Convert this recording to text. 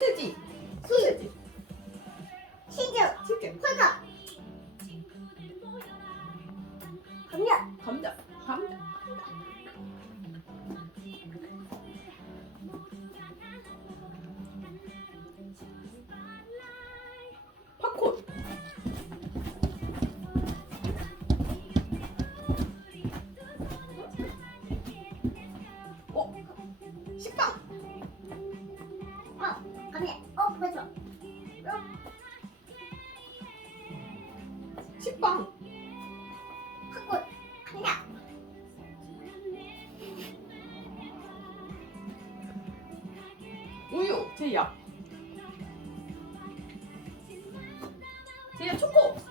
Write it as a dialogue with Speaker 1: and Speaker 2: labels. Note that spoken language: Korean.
Speaker 1: 치,
Speaker 2: 소세지.
Speaker 1: 치즈,
Speaker 2: 치킨.
Speaker 1: 홀컵, 감자,
Speaker 2: 감자. 감자. 팝콘. 어? 식빵. 식빵.
Speaker 1: 팝콘, 감자,
Speaker 2: 우유. 제이야. 제이야 초코.